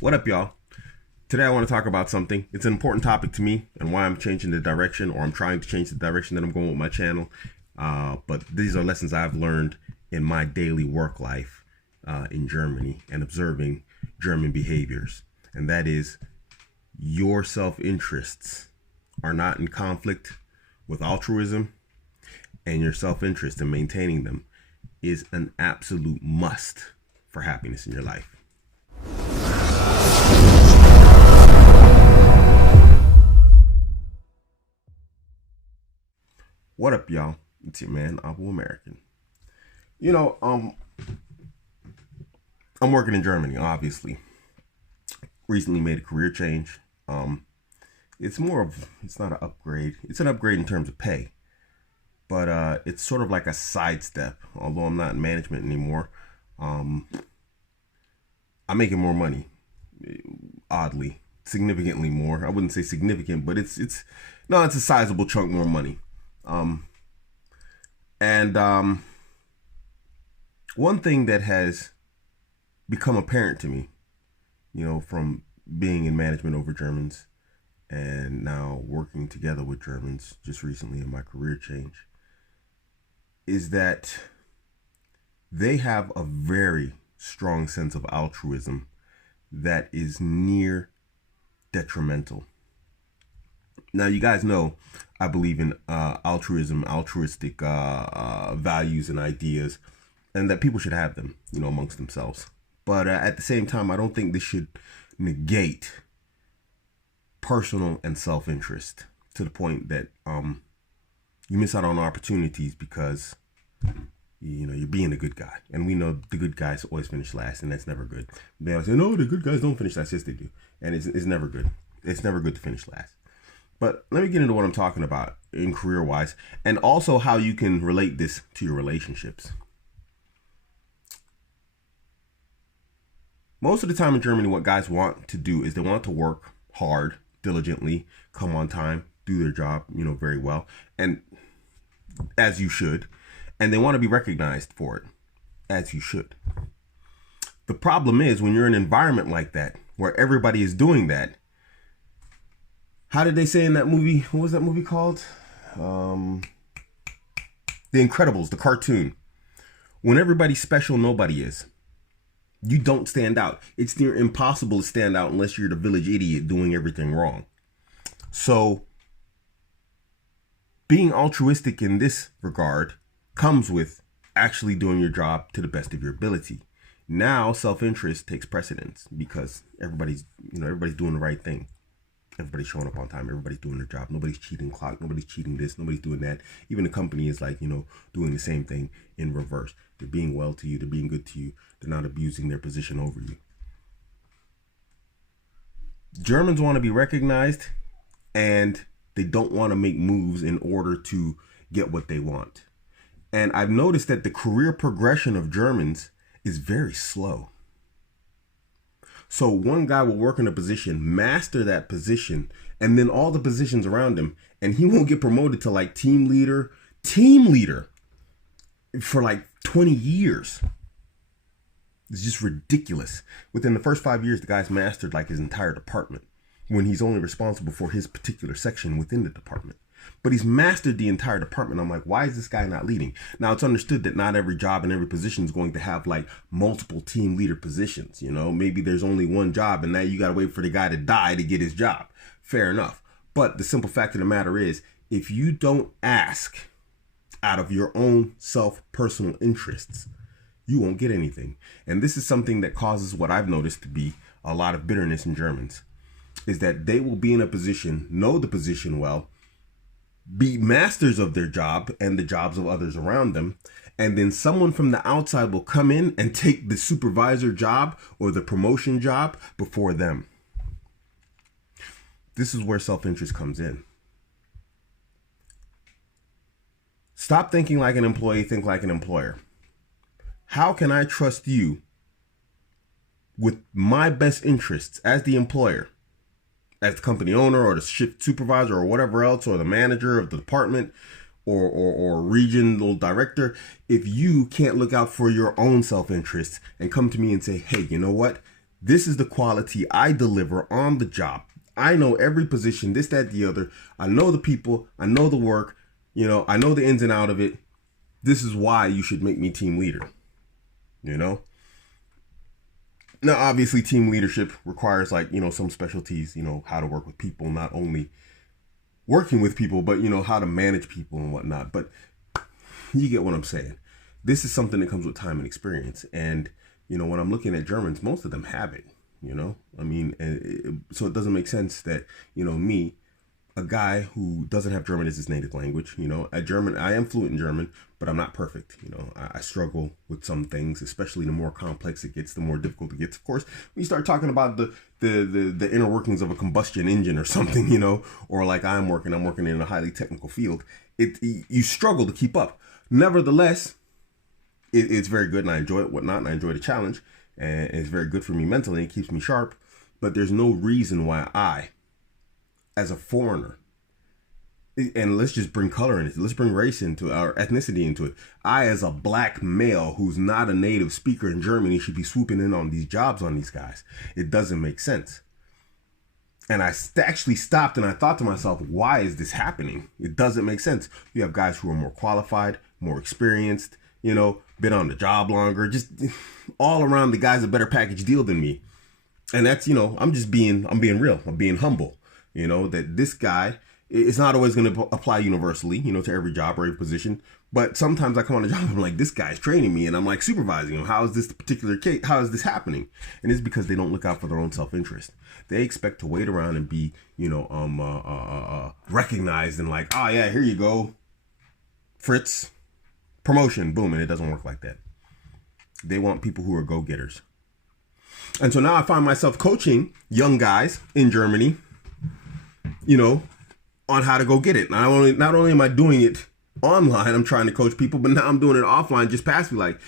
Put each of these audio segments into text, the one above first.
What up, y'all? Today I want to talk about something. It's an important topic to me and why I'm changing the direction, or I'm trying to change the direction that I'm going with my channel. But these are lessons I've learned in my daily work life in Germany and observing German behaviors. And that is, your self-interests are not in conflict with altruism, and your self-interest in maintaining them is an absolute must for happiness in your life. What up, y'all? It's your man, Abuamerican. You know, I'm working in Germany, obviously. Recently made a career change. It's not an upgrade. It's an upgrade in terms of pay, but it's sort of like a sidestep. Although I'm not in management anymore, I'm making more money. Oddly, significantly more. I wouldn't say significant, but it's a sizable chunk more money. And one thing that has become apparent to me, from being in management over Germans and now working together with Germans just recently in my career change, is that they have a very strong sense of altruism that is near detrimental. Now, you guys know I believe in altruism, altruistic values and ideas, and that people should have them, amongst themselves. But at the same time, I don't think this should negate personal and self-interest to the point that you miss out on opportunities because you're being a good guy, and we know the good guys always finish last, and that's never good. They always say, no, the good guys don't finish last. Yes, they do, and it's never good. It's never good to finish last. But let me get into what I'm talking about in career-wise, and also how you can relate this to your relationships. Most of the time in Germany, what guys want to do is they want to work hard, diligently, come on time, do their job, very well, and as you should, and they want to be recognized for it, as you should. The problem is when you're in an environment like that, where everybody is doing that. How did they say in that movie? What was that movie called? The Incredibles, the cartoon. When everybody's special, nobody is. You don't stand out. It's near impossible to stand out unless you're the village idiot doing everything wrong. So, being altruistic in this regard comes with actually doing your job to the best of your ability. Now, self-interest takes precedence because everybody's doing the right thing. Everybody's showing up on time. Everybody's doing their job. Nobody's cheating clock. Nobody's cheating this. Nobody's doing that. Even the company is doing the same thing in reverse. They're being well to you. They're being good to you. They're not abusing their position over you. Germans want to be recognized, and they don't want to make moves in order to get what they want. And I've noticed that the career progression of Germans is very slow. So one guy will work in a position, master that position, and then all the positions around him, and he won't get promoted to like team leader for like 20 years. It's just ridiculous. Within the first 5 years, the guy's mastered like his entire department when he's only responsible for his particular section within the department. But he's mastered the entire department. I'm like, why is this guy not leading? Now, it's understood that not every job and every position is going to have like multiple team leader positions. Maybe there's only one job and now you got to wait for the guy to die to get his job. Fair enough. But the simple fact of the matter is, if you don't ask out of your own personal interests, you won't get anything. And this is something that causes what I've noticed to be a lot of bitterness in Germans, is that they will be in a position, know the position well, be masters of their job and the jobs of others around them, and then someone from the outside will come in and take the supervisor job or the promotion job before them. This is where self-interest comes in. Stop thinking like an employee, think like an employer. How can I trust you with my best interests as the employer, as the company owner or the shift supervisor or whatever else, or the manager of the department or regional director, if you can't look out for your own self-interest and come to me and say, hey, you know what? This is the quality I deliver on the job. I know every position, this, that, the other. I know the people. I know the work. I know the ins and out of it. This is why you should make me team leader. Now, obviously, team leadership requires some specialties, how to work with people, not only working with people, but, how to manage people and whatnot. But you get what I'm saying. This is something that comes with time and experience. And, when I'm looking at Germans, most of them have it, so it doesn't make sense that, me, a guy who doesn't have German as his native language, I am fluent in German, but I'm not perfect. I struggle with some things, especially the more complex it gets, the more difficult it gets. Of course, when you start talking about the inner workings of a combustion engine or something, or like I'm working in a highly technical field, you struggle to keep up. Nevertheless, it's very good and I enjoy it, whatnot, and I enjoy the challenge, and it's very good for me mentally. It keeps me sharp, but there's no reason why I, as a foreigner, and let's just bring color into it, let's bring race into our ethnicity into it. I, as a black male who's not a native speaker in Germany, should be swooping in on these jobs on these guys. It doesn't make sense. And I actually stopped and I thought to myself, why is this happening? It doesn't make sense. You have guys who are more qualified, more experienced, been on the job longer, just all around the guys a better package deal than me. And that's, I'm being real. I'm being humble, that this guy is not always going to apply universally, to every job or every position. But sometimes I come on a job and I'm like, this guy's training me and I'm like supervising him. How is this particular case? How is this happening? And it's because they don't look out for their own self-interest. They expect to wait around and be, recognized and like, oh yeah, here you go, Fritz, promotion, boom. And it doesn't work like that. They want people who are go-getters. And so now I find myself coaching young guys in Germany, on how to go get it. Not only am I doing it online, I'm trying to coach people, but now I'm doing it offline just passively. Like,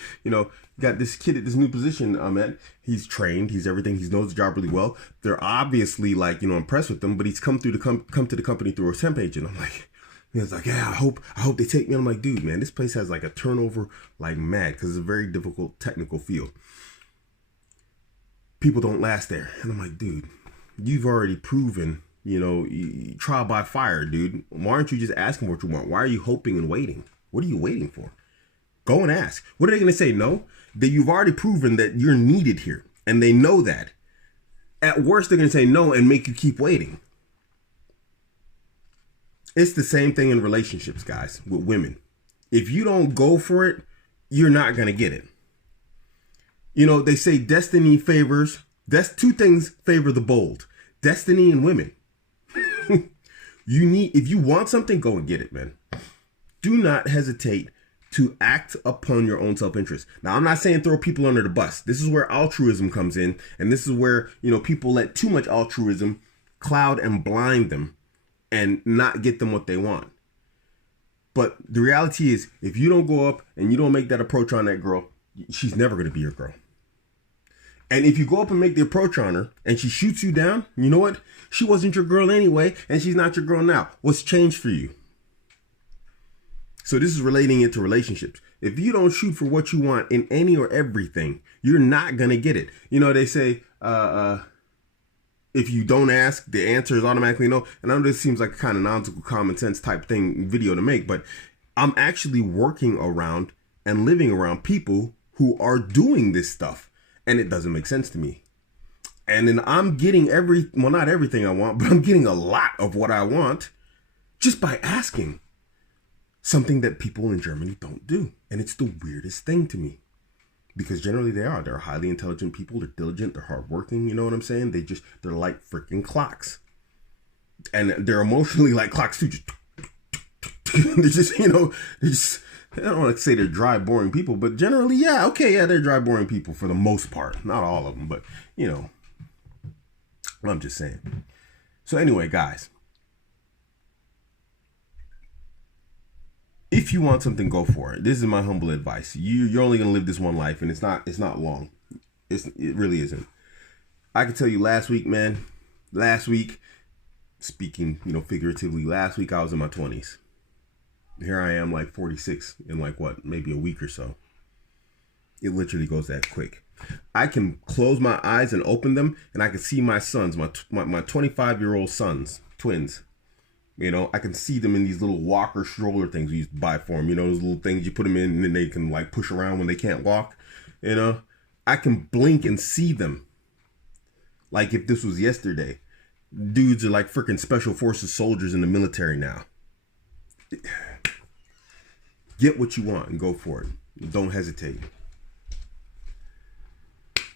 got this kid at this new position I'm at. He's trained. He's everything. He knows the job really well. They're obviously impressed with him, but he's come to the company through a temp agent. I'm like, he's like, yeah, I hope they take me. I'm like, dude, man, this place has like a turnover like mad because it's a very difficult technical field. People don't last there. And I'm like, dude, you've already proven, trial by fire, dude. Why aren't you just asking what you want? Why are you hoping and waiting? What are you waiting for? Go and ask. What are they going to say? No? That you've already proven that you're needed here. And they know that. At worst, they're going to say no and make you keep waiting. It's the same thing in relationships, guys, with women. If you don't go for it, you're not going to get it. They say destiny favors, two things favor the bold. Destiny and women. If you want something, go and get it, man. Do not hesitate to act upon your own self-interest. Now, I'm not saying throw people under the bus. This is where altruism comes in. And this is where, people let too much altruism cloud and blind them and not get them what they want. But the reality is, if you don't go up and you don't make that approach on that girl, she's never going to be your girl. And if you go up and make the approach on her and she shoots you down, you know what? She wasn't your girl anyway, and she's not your girl now. What's changed for you? So this is relating it to relationships. If you don't shoot for what you want in any or everything, you're not going to get it. They say, if you don't ask, the answer is automatically no. And I know this seems like a kind of nonsensical common sense type video to make, but I'm actually working around and living around people who are doing this stuff. And it doesn't make sense to me. And then I'm getting not everything I want, but I'm getting a lot of what I want just by asking. Something that people in Germany don't do. And it's the weirdest thing to me. Because generally they're highly intelligent people. They're diligent. They're hardworking. You know what I'm saying? They're like freaking clocks. And they're emotionally like clocks too. They're just, I don't want to say they're dry, boring people, but generally, they're dry, boring people for the most part. Not all of them, but, I'm just saying. So anyway, guys, if you want something, go for it. This is my humble advice. You're only going to live this one life, and it's not long. It really isn't. I can tell you last week, speaking, figuratively, last week I was in my 20s. Here I am like 46 in maybe a week or so. It literally goes that quick. I can close my eyes and open them, and I can see my sons, my 25-year-old sons, twins. You know, I can see them in these little walker stroller things we used to buy for them. You know, those little things you put them in and then they can like push around when they can't walk. You know, I can blink and see them. Like if this was yesterday. Dudes are like freaking special forces soldiers in the military now. Get what you want and go for it. Don't hesitate.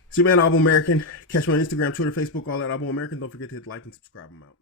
See, man, Abuamerican. Catch me on Instagram, Twitter, Facebook, all that. Abuamerican. Don't forget to hit like and subscribe. I'm out.